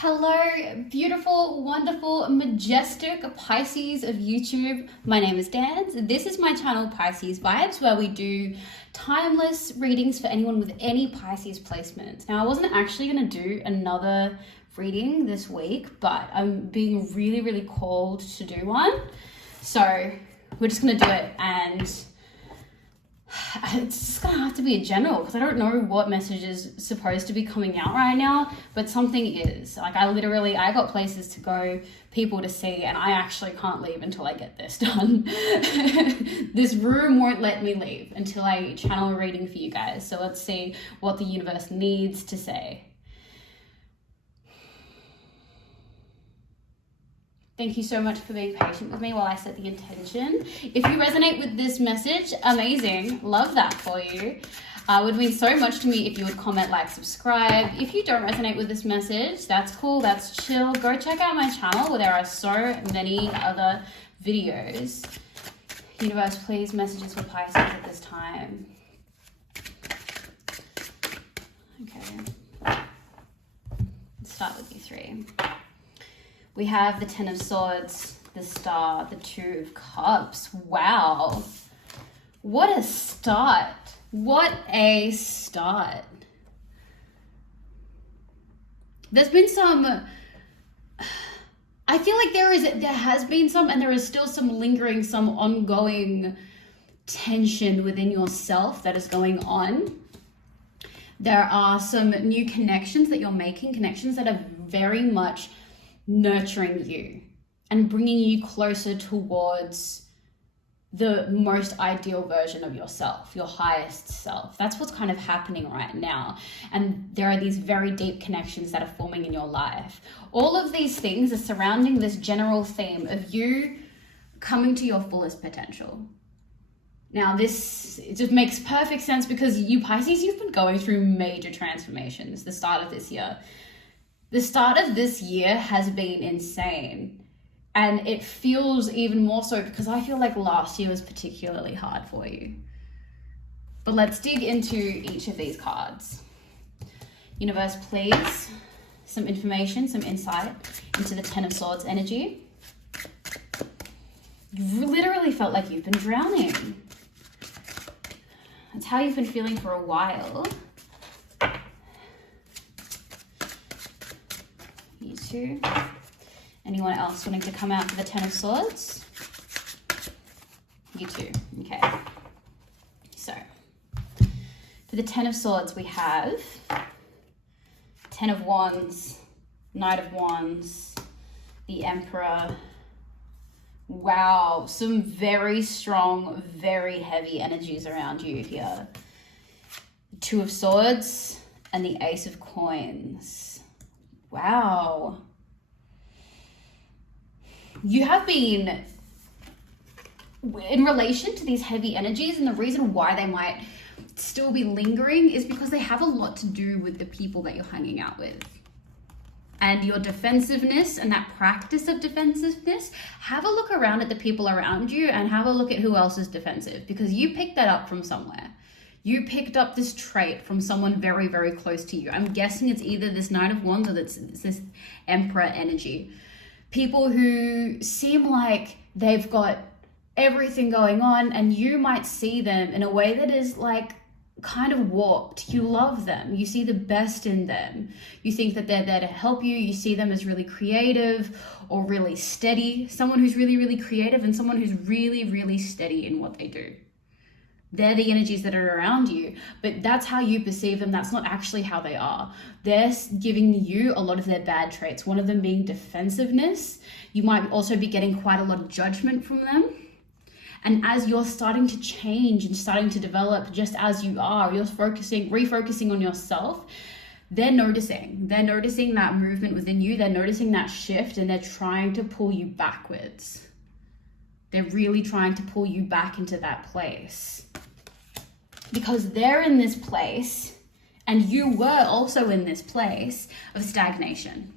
Hello, beautiful, wonderful, majestic Pisces of YouTube. My name is Dan. This is my channel Pisces Vibes, where we do timeless readings for anyone with any Pisces placements. Now, I wasn't actually going to do another reading this week, but I'm being really called to do one. So we're just going to do it, and it's just gonna have to be a general because I don't know what message is supposed to be coming out right now, but something is. Like I got places to go, people to see, and I actually can't leave until I get this done. This room won't let me leave until I channel a reading for you guys. So let's see what the universe needs to say. Thank you so much for being patient with me while I set the intention. If you resonate with this message, amazing. Love that for you. Would mean so much to me if you would comment, like, subscribe. If you don't resonate with this message, that's cool, that's chill. Go check out my channel where there are so many other videos. Universe, please, messages for Pisces at this time. Okay. Let's start with you three. We have the Ten of Swords, the Star, the Two of Cups. Wow. What a start. What a start. There's been some, I feel like there has been some, and there is still some lingering, some ongoing tension within yourself that is going on. There are some new connections that you're making, connections that are very much nurturing you and bringing you closer towards the most ideal version of yourself, your highest self. That's what's kind of happening right now. And there are these very deep connections that are forming in your life. All of these things are surrounding this general theme of you coming to your fullest potential. Now, it just makes perfect sense because you Pisces, you've been going through major transformations the start of this year. The start of this year has been insane, and it feels even more so because I feel like last year was particularly hard for you. But let's dig into each of these cards. Universe, please, some information, some insight into the Ten of Swords energy. You've literally felt like you've been drowning. That's how you've been feeling for a while. You two. Anyone else wanting to come out for the Ten of Swords? You two. Okay. So, for the Ten of Swords, we have Ten of Wands, Knight of Wands, the Emperor. Wow, some very strong, very heavy energies around you here. Two of Swords and the Ace of Coins. Wow. You have been, in relation to these heavy energies, and the reason why they might still be lingering is because they have a lot to do with the people that you're hanging out with. And your defensiveness and that practice of defensiveness, have a look around at the people around you and have a look at who else is defensive, because you picked that up from somewhere. You picked up this trait from someone very close to you. I'm guessing it's either this Knight of Wands or it's this Emperor energy. People who seem like they've got everything going on, and you might see them in a way that is like kind of warped. You love them. You see the best in them. You think that they're there to help you. You see them as really creative or really steady. Someone who's really creative and someone who's really steady in what they do. They're the energies that are around you, but that's how you perceive them. That's not actually how they are. They're giving you a lot of their bad traits, one of them being defensiveness. You might also be getting quite a lot of judgment from them. And as you're starting to change and starting to develop just as you are, you're refocusing on yourself, they're noticing that movement within you. They're noticing that shift, and they're trying to pull you backwards. They're really trying to pull you back into that place, because they're in this place, and you were also in this place of stagnation.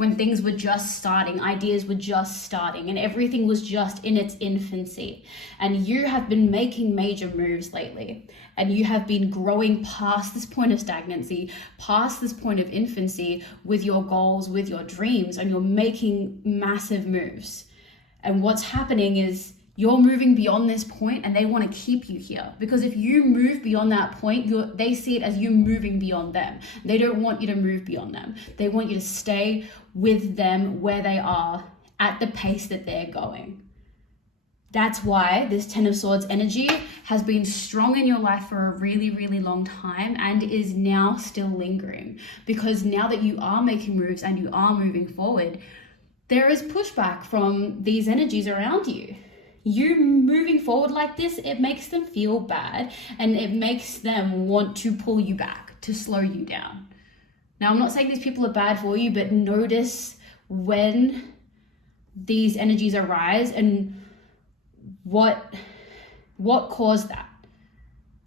when things were just starting, ideas were just starting, and everything was just in its infancy. And you have been making major moves lately, and you have been growing past this point of stagnancy, past this point of infancy with your goals, with your dreams, and you're making massive moves. And what's happening is you're moving beyond this point, and they want to keep you here, because if you move beyond that point, they see it as you moving beyond them. They don't want you to move beyond them. They want you to stay with them where they are at the pace that they're going. That's why this Ten of Swords energy has been strong in your life for a really, really long time and is now still lingering, because now that you are making moves and you are moving forward, there is pushback from these energies around you. You moving forward like this, it makes them feel bad, and it makes them want to pull you back, to slow you down. Now, I'm not saying these people are bad for you, but notice when these energies arise and what caused that?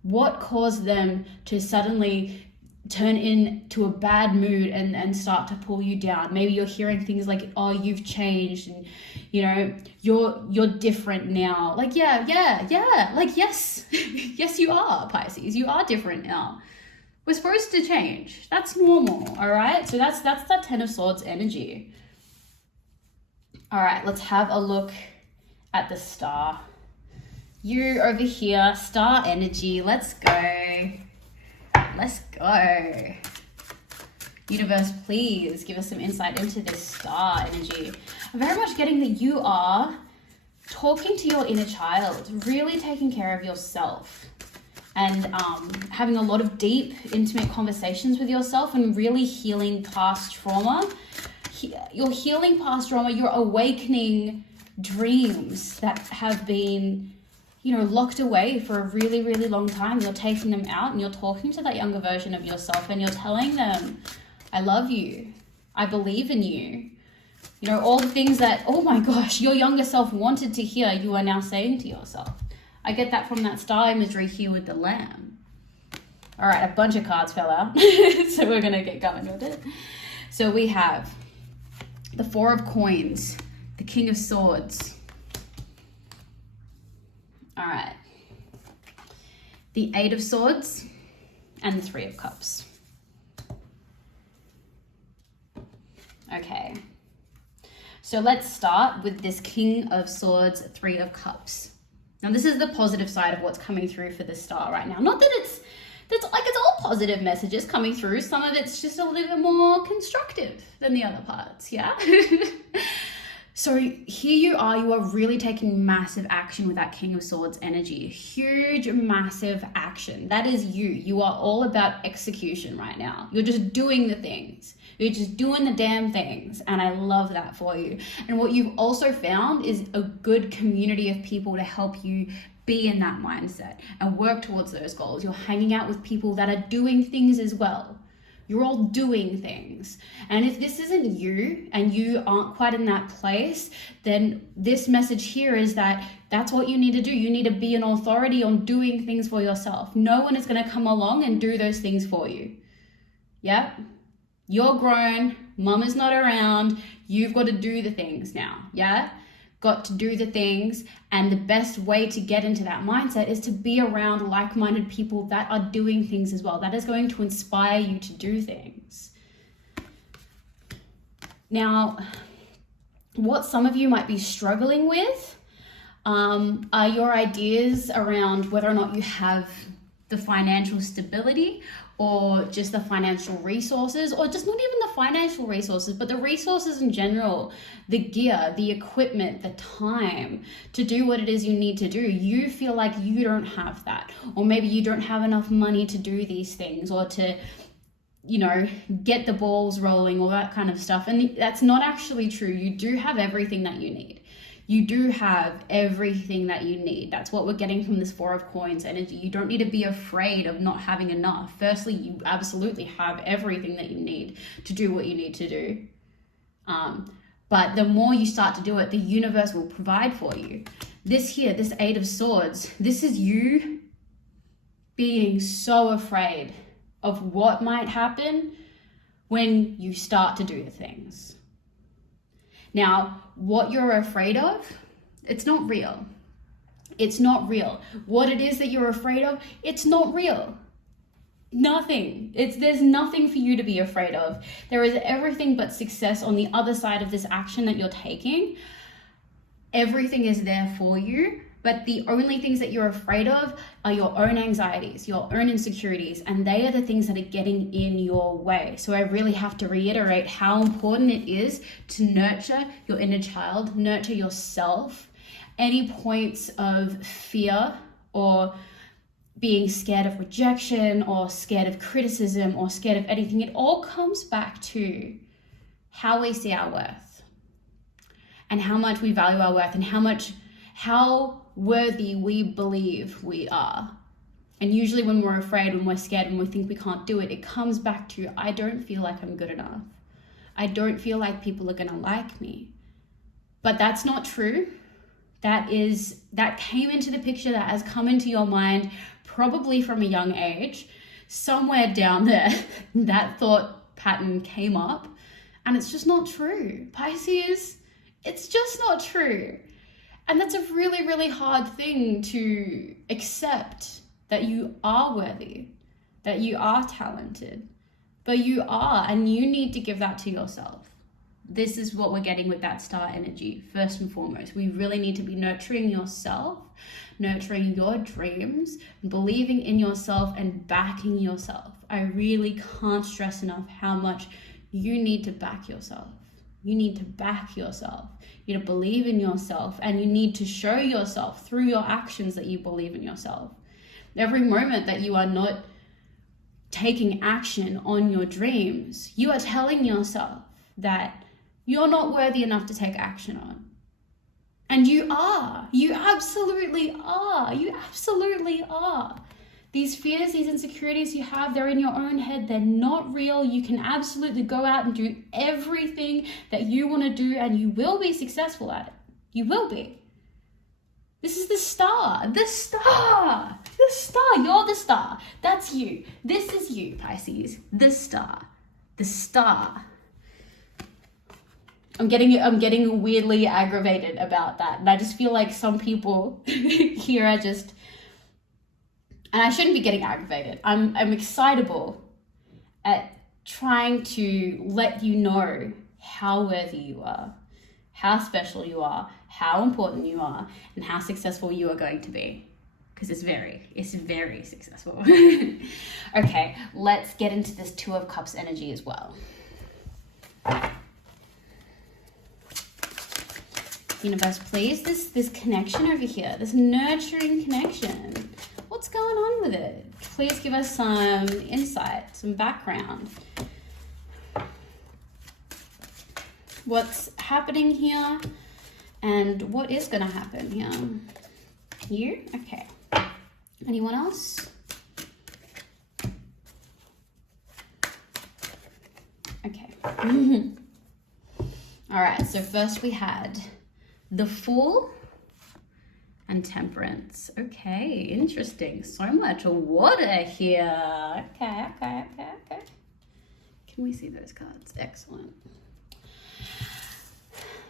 What caused them to suddenly turn into a bad mood and start to pull you down? Maybe you're hearing things like, oh, you've changed, and you're different now. Like, yeah. Like, yes, yes, you are, Pisces. You are different now. We're supposed to change. That's normal, all right? So that's that Ten of Swords energy. All right, let's have a look at the star. You over here, star energy. Let's go. Let's go. Universe, please give us some insight into this star energy. I'm very much getting that you are talking to your inner child, really taking care of yourself, and having a lot of deep, intimate conversations with yourself and really healing past trauma. You're healing past trauma. You're awakening dreams that have been locked away for a really, really long time. You're taking them out and you're talking to that younger version of yourself, and you're telling them, I love you. I believe in you. All the things that, oh my gosh, your younger self wanted to hear, you are now saying to yourself. I get that from that star imagery here with the lamb. All right, a bunch of cards fell out. So we're going to get going with it. So we have the Four of Coins, the King of Swords. All right. The Eight of Swords and the Three of Cups. Okay. So let's start with this King of Swords, Three of Cups. Now this is the positive side of what's coming through for the star right now. Not that it's all positive messages coming through. Some of it's just a little bit more constructive than the other parts, yeah? So here you are really taking massive action with that King of Swords energy. Huge, massive action. That is you. You are all about execution right now. You're just doing the things. You're just doing the damn things. And I love that for you. And what you've also found is a good community of people to help you be in that mindset and work towards those goals. You're hanging out with people that are doing things as well. You're all doing things. And if this isn't you and you aren't quite in that place, then this message here is that that's what you need to do. You need to be an authority on doing things for yourself. No one is going to come along and do those things for you. Yep. You're grown. Mum is not around. You've got to do the things now. Yeah. Got to do the things, and the best way to get into that mindset is to be around like-minded people that are doing things as well. That is going to inspire you to do things. Now, what some of you might be struggling with are your ideas around whether or not you have the financial stability or just the financial resources, or just not even the financial resources, but the resources in general, the gear, the equipment, the time to do what it is you need to do. You feel like you don't have that, or maybe you don't have enough money to do these things, or to, get the balls rolling, all that kind of stuff. And that's not actually true. You do have everything that you need. You do have everything that you need. That's what we're getting from this Four of Coins energy. You don't need to be afraid of not having enough. Firstly, you absolutely have everything that you need to do what you need to do. But the more you start to do it, the universe will provide for you. This here, this Eight of Swords, this is you being so afraid of what might happen when you start to do the things. Now, what you're afraid of, it's not real. It's not real. What it is that you're afraid of, it's not real. Nothing. There's nothing for you to be afraid of. There is everything but success on the other side of this action that you're taking. Everything is there for you, but the only things that you're afraid of are your own anxieties, your own insecurities, and they are the things that are getting in your way. So I really have to reiterate how important it is to nurture your inner child, nurture yourself. Any points of fear or being scared of rejection or scared of criticism or scared of anything, it all comes back to how we see our worth and how much we value our worth and how worthy we believe we are. And usually when we're afraid, when we're scared, when we think we can't do it, it comes back to, I don't feel like I'm good enough. I don't feel like people are gonna like me. But that's not true. That came into the picture, that has come into your mind probably from a young age. Somewhere down there, that thought pattern came up, and it's just not true. Pisces, it's just not true. And that's a really, really hard thing to accept, that you are worthy, that you are talented, but you are, and you need to give that to yourself. This is what we're getting with that star energy. First and foremost, we really need to be nurturing yourself, nurturing your dreams, believing in yourself and backing yourself. I really can't stress enough how much you need to back yourself. You need to back yourself. You need to believe in yourself, and you need to show yourself through your actions that you believe in yourself. Every moment that you are not taking action on your dreams, you are telling yourself that you're not worthy enough to take action on. And you are. You absolutely are. You absolutely are. These fears, these insecurities you have, they're in your own head. They're not real. You can absolutely go out and do everything that you want to do, and you will be successful at it. You will be. This is the star. The star. The star. You're the star. That's you. This is you, Pisces. The star. The star. I'm getting weirdly aggravated about that. And I just feel like some people here are just, and I shouldn't be getting aggravated. I'm excitable at trying to let you know how worthy you are, how special you are, how important you are, and how successful you are going to be. Because it's very successful. Okay, let's get into this Two of Cups energy as well. Universe, please, this connection over here, this nurturing connection. What's going on with it? Please give us some insight, some background. What's happening here and what is going to happen here? You? Okay. Anyone else? Okay. All right, so first we had the Fool and Temperance. Okay, interesting. So much water here. Okay. Can we see those cards? Excellent.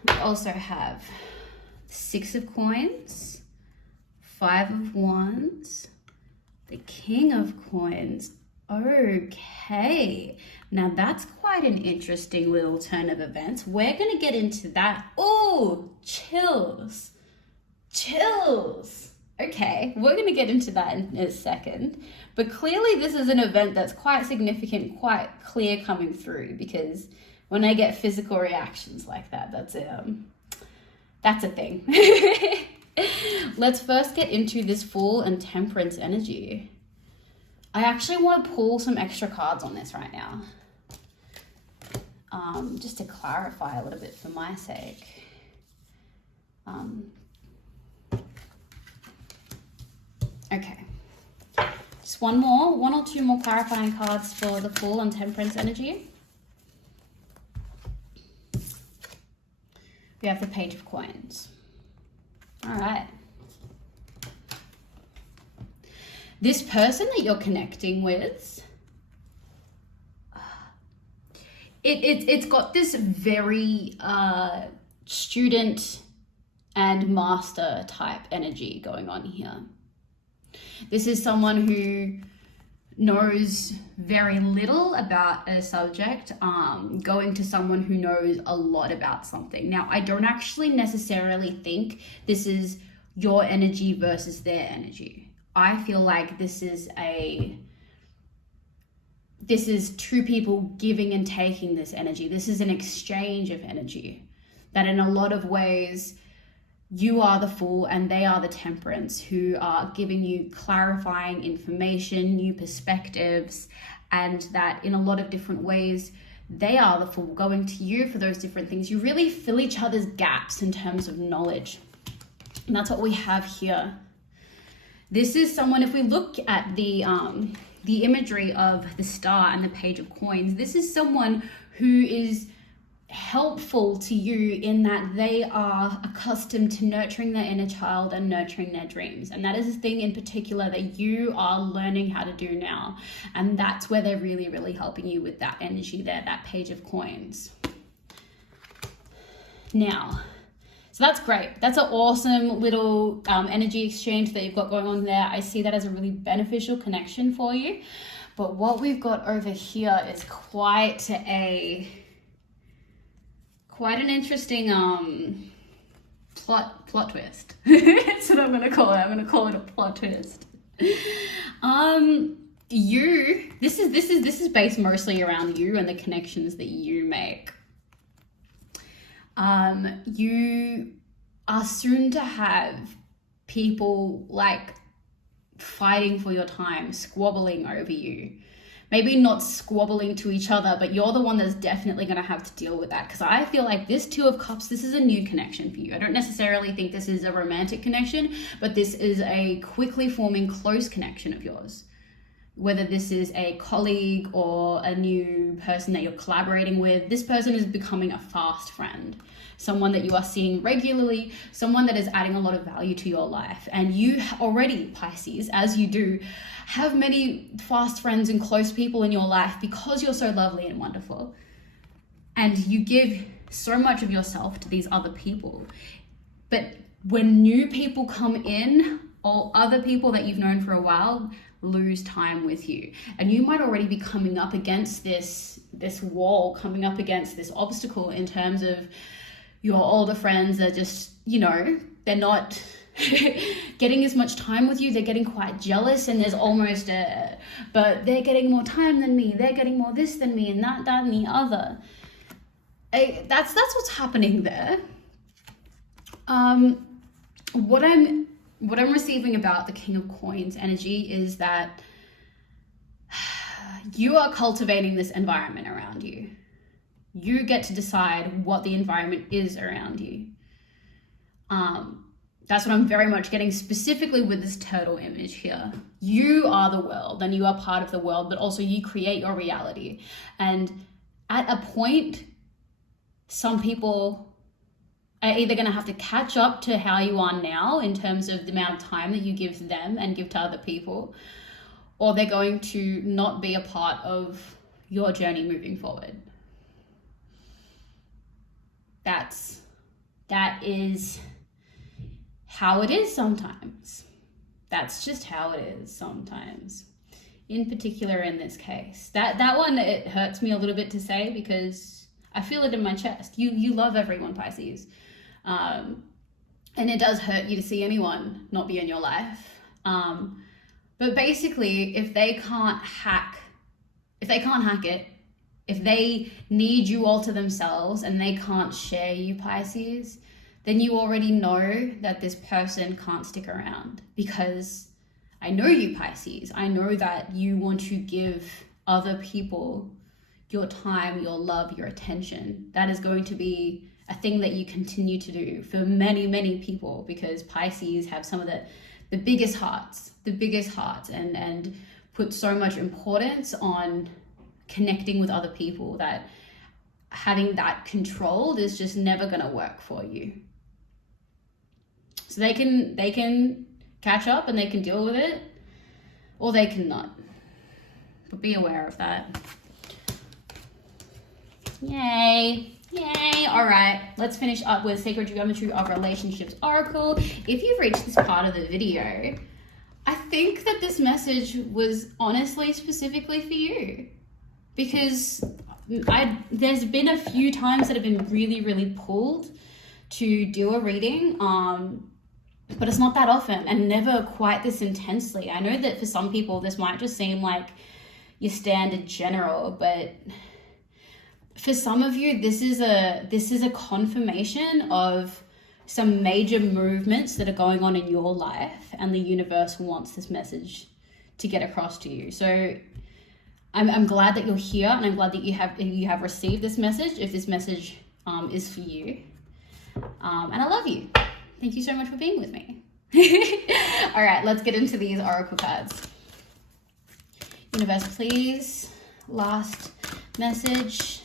We also have Six of Coins, Five of Wands, the King of Coins. Okay, now that's quite an interesting little turn of events. We're going to get into that. Oh, chills. Okay, we're going to get into that in a second. But clearly this is an event that's quite significant, quite clear coming through, because when I get physical reactions like that, that's a thing. Let's first get into this Fool and Temperance energy. I actually want to pull some extra cards on this right now. Just to clarify a little bit for my sake. Okay. Just one or two more clarifying cards for the Fool and Temperance energy. We have the Page of Coins. All right. This person that you're connecting with, it's got this very student and master type energy going on here. This is someone who knows very little about a subject, going to someone who knows a lot about something. Now, I don't actually necessarily think this is your energy versus their energy. I feel like this is two people giving and taking this energy. This is an exchange of energy that in a lot of ways you are the Fool and they are the Temperance, who are giving you clarifying information, new perspectives, and that in a lot of different ways, they are the Fool going to you for those different things. You really fill each other's gaps in terms of knowledge. And that's what we have here. This is someone, if we look at the imagery of the star and the Page of Coins, this is someone who is helpful to you in that they are accustomed to nurturing their inner child and nurturing their dreams. And that is a thing in particular that you are learning how to do now. And that's where they're really, really helping you with that energy there, that Page of Coins. Now, so that's great. That's an awesome little energy exchange that you've got going on there. I see that as a really beneficial connection for you. But what we've got over here is quite an interesting plot twist. That's what I'm gonna call it. I'm gonna call it a plot twist. This is based mostly around you and the connections that you make. You are soon to have people like fighting for your time, squabbling over you. Maybe not squabbling to each other, but you're the one that's definitely going to have to deal with that. Because I feel like this Two of Cups, this is a new connection for you. I don't necessarily think this is a romantic connection, but this is a quickly forming close connection of yours. Whether this is a colleague or a new person that you're collaborating with, this person is becoming a fast friend. Someone that you are seeing regularly, someone that is adding a lot of value to your life. And you already, Pisces, as you do, have many fast friends and close people in your life because you're so lovely and wonderful. And you give so much of yourself to these other people. But when new people come in, or other people that you've known for a while lose time with you. And you might already be coming up against this wall, coming up against this obstacle in terms of your older friends are just, they're not getting as much time with you. They're getting quite jealous, and there's almost but they're getting more time than me. They're getting more this than me, and that and the other. That's what's happening there. What I'm receiving about the King of Coins energy is that you are cultivating this environment around you. You get to decide what the environment is around you. That's what I'm very much getting specifically with this turtle image here. You are the world and you are part of the world, but also you create your reality. And at a point, some people are either going to have to catch up to how you are now in terms of the amount of time that you give them and give to other people, or they're going to not be a part of your journey moving forward. That is how it is sometimes. That's just how it is sometimes. In particular in this case. That one, it hurts me a little bit to say because I feel it in my chest. You love everyone, Pisces. And it does hurt you to see anyone not be in your life. But basically, if they can't hack it, if they need you all to themselves and they can't share you, Pisces, then you already know that this person can't stick around. Because I know you, Pisces. I know that you want to give other people your time, your love, your attention. That is going to be a thing that you continue to do for many, many people, because Pisces have some of the biggest hearts and put so much importance on connecting with other people that having that controlled is just never going to work for you. So they can catch up and they can deal with it, or they cannot. But be aware of that. Yay. Yay. All right, let's finish up with Sacred Geometry of Relationships Oracle. If you've reached this part of the video, I think that this message was honestly specifically for you, because there's been a few times that have been really, really pulled to do a reading, but it's not that often and never quite this intensely. I know that for some people this might just seem like your standard general, but for some of you, this is a confirmation of some major movements that are going on in your life, and the universe wants this message to get across to you. So I'm glad that you're here, and I'm glad that you have received this message, if this message is for you. And I love you. Thank you so much for being with me. All right, let's get into these oracle cards. Universe, please, last message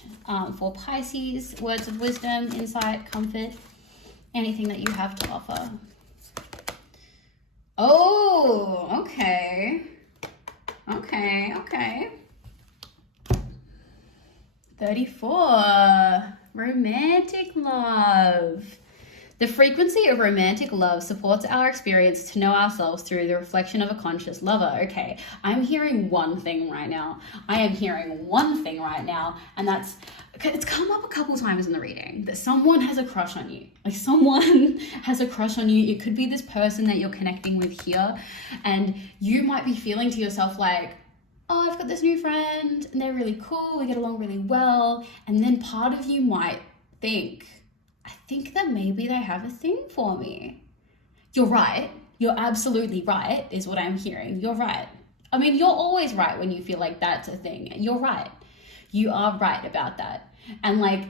for Pisces, words of wisdom, insight, comfort, anything that you have to offer. Oh, okay. 34, romantic love. The frequency of romantic love supports our experience to know ourselves through the reflection of a conscious lover. Okay, I'm hearing one thing right now. And that's, it's come up a couple times in the reading that someone has a crush on you. Like, someone has a crush on you. It could be this person that you're connecting with here, and you might be feeling to yourself like, oh, I've got this new friend and they're really cool, we get along really well. And then part of you might think, I think that maybe they have a thing for me. You're right. You're absolutely right, is what I'm hearing. You're right. I mean, you're always right when you feel like that's a thing. You're right. You are right about that. And like,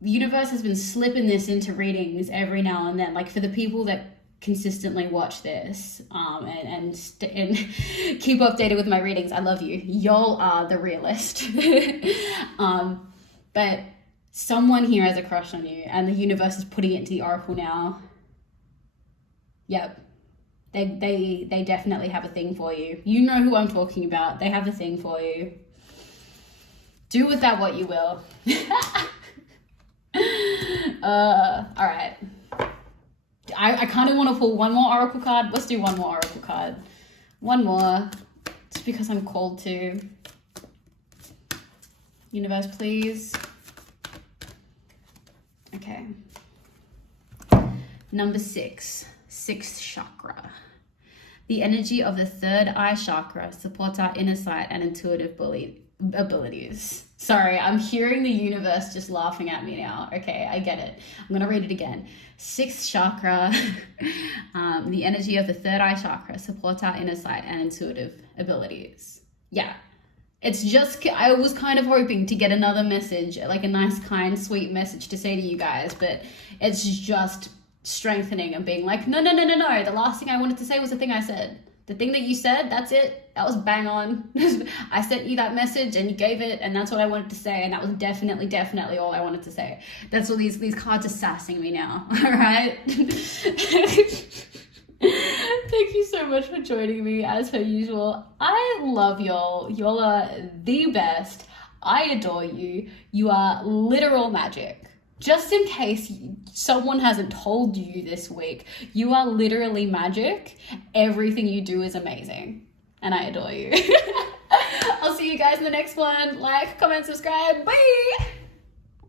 the universe has been slipping this into readings every now and then. Like, for the people that consistently watch this and keep updated with my readings, I love you. Y'all are the realist. But someone here has a crush on you, and the universe is putting it into the oracle now. Yep. They definitely have a thing for you. You know who I'm talking about. They have a thing for you. Do with that what you will. All right. I kind of want to pull one more oracle card. Let's do one more oracle card. One more. Just because I'm called to. Universe, please. Okay. Number 6, sixth chakra. The energy of the third eye chakra supports our inner sight and intuitive abilities. Sorry, I'm hearing the universe just laughing at me now. Okay, I get it. I'm going to read it again. Sixth chakra, the energy of the third eye chakra supports our inner sight and intuitive abilities. Yeah. It's just, I was kind of hoping to get another message, like a nice, kind, sweet message to say to you guys, but it's just strengthening and being like, no. The last thing I wanted to say was the thing I said. The thing that you said, that's it. That was bang on. I sent you that message and you gave it, and that's what I wanted to say, and that was definitely all I wanted to say. That's what these cards are sassing me now, all right? Thank you so much for joining me, as per usual. I love y'all. Y'all are the best. I adore you. You are literal magic. Just in case someone hasn't told you this week, you are literally magic. Everything you do is amazing. And I adore you. I'll see you guys in the next one. Like, comment, subscribe. Bye!